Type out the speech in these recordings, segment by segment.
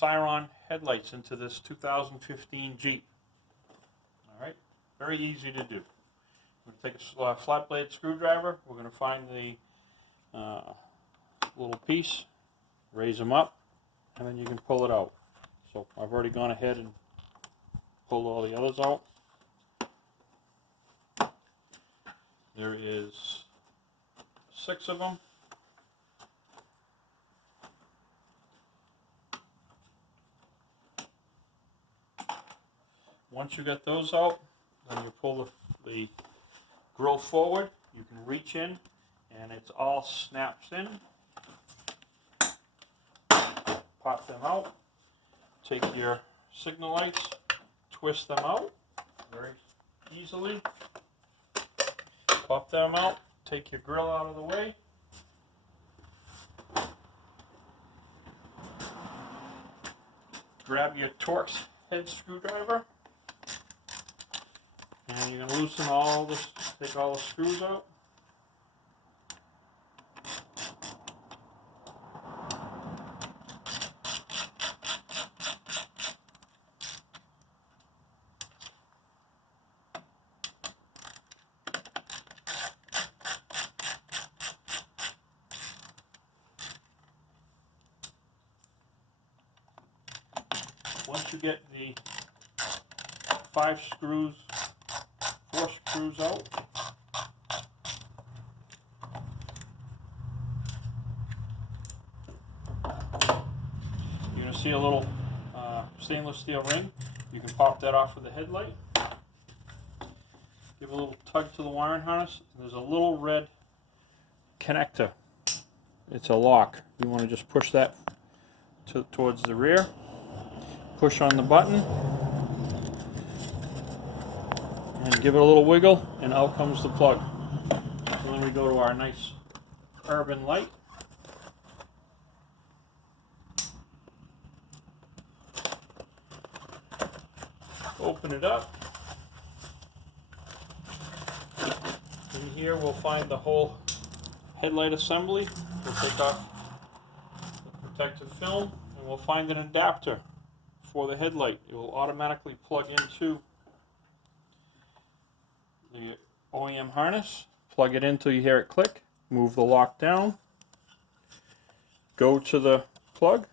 Cyron headlights into this 2015 Jeep. Alright, very easy to do. We're going to take a flat blade screwdriver, we're going to find the little piece, raise them up, and then you can pull it out. So I've already gone ahead and pulled all the others out. There is 6 of them. Once you get those out, then you pull the grill forward. You can reach in and it's all snaps in. Pop them out. Take your signal lights, twist them out very easily. Pop them out. Take your grill out of the way. Grab your Torx head screwdriver. And you're going to loosen all this, take all the screws out. Once you get the 4 screws out, you're going to see a little stainless steel ring. You can pop that off with the headlight. Give a little tug to the wiring harness. There's a little red connector. It's a lock. You want to just push that towards the rear. Push on the button and give it a little wiggle, and out comes the plug. So then we go to our nice Urban light. Open it up. In here we'll find the whole headlight assembly. We'll take off the protective film and we'll find an adapter for the headlight. It will automatically plug into the OEM harness. Plug it in till you hear it click. Move the lock down. Go to the plug.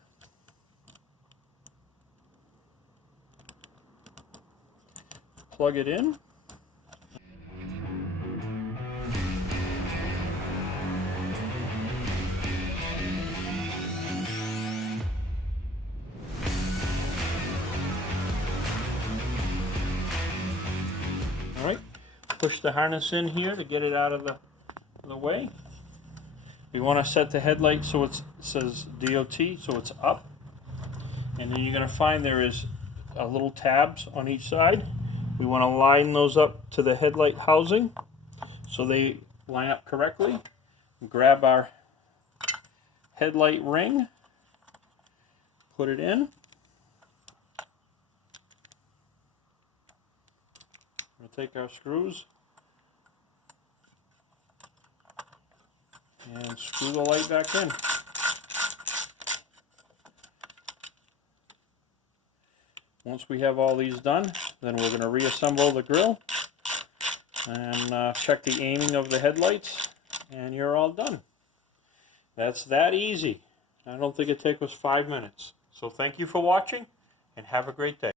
Plug it in. Alright, push the harness in here to get it out of the way. We want to set the headlight so it says DOT, so it's up. And then you're going to find there is little tabs on each side. We want to line those up to the headlight housing so they line up correctly. Grab our headlight ring, put it in. We'll take our screws and screw the light back in. Once we have all these done, then we're going to reassemble the grill and check the aiming of the headlights, and you're all done. That's that easy. I don't think it took us 5 minutes. So thank you for watching and have a great day.